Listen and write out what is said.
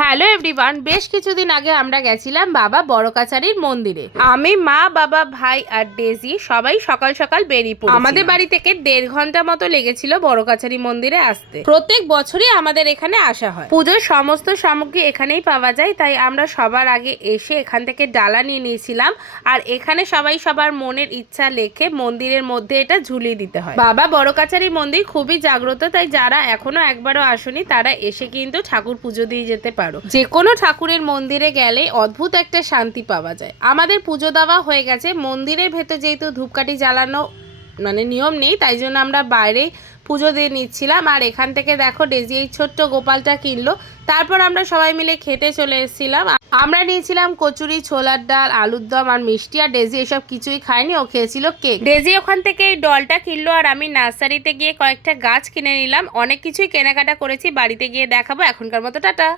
Hello everyone, বেশ কিছুদিন আগে আমরা গেছিলাম বাবা বড়কাছারির মন্দিরে। আমি, মা, বাবা, ভাই আর ডেজি সবাই সকাল সকাল বেরিয়ে পড়ি। আমাদের বাড়ি থেকে 1.5 ঘন্টা মতো লেগেছিল বড়কাছারি মন্দিরে আসতে। প্রত্যেক বছরই আমাদের এখানে আসা হয়। পুজোর সমস্ত সামগ্রী এখানেই পাওয়া যায়, তাই আমরা সবার আগে এসে এখান থেকে ডালা নিয়ে নিয়েছিলাম। আর এখানে সবাই সবার মনের ইচ্ছা লেখে মন্দিরের মধ্যে এটা ঝুলিয়ে দিতে হয়। বাবা বড়কাছারি মন্দির খুবই জাগ্রত, তাই যারা এখনো একবারও আসেনি তারা এসে কিন্তু ঠাকুর পুজো দিয়ে যেতে পারো। যে কোনো ঠাকুরের মন্দিরে গেলে অদ্ভুত একটা শান্তি পাওয়া যায়। আমাদের পুজো দেওয়া হয়ে গেছে। মন্দিরের ভেতর যেহেতু ধূপকাঠি জ্বালানো নিয়ম নেই, তাই জন্য আমরা বাইরেই পুজো দিয়ে নিচ্ছিলাম। আর এখান থেকে দেখো ডেজি এই ছোট্ট গোপালটা কিনলো। তারপর আমরা সবাই মিলে খেতে চলে এসেছিলাম। আমরা নিয়েছিলাম কচুরি, ছোলার ডাল, আলুর দম আর মিষ্টি। আর ডেজি এসব কিছুই খায়নি, ও খেয়েছিল কেক। ডেজি ওখান থেকে এই ডলটা কিনলো, আর আমি নার্সারিতে গিয়ে কয়েকটা গাছ কিনে নিলাম। অনেক কিছুই কেনাকাটা করেছি, বাড়িতে গিয়ে দেখাবো। এখনকার মতো টাটা।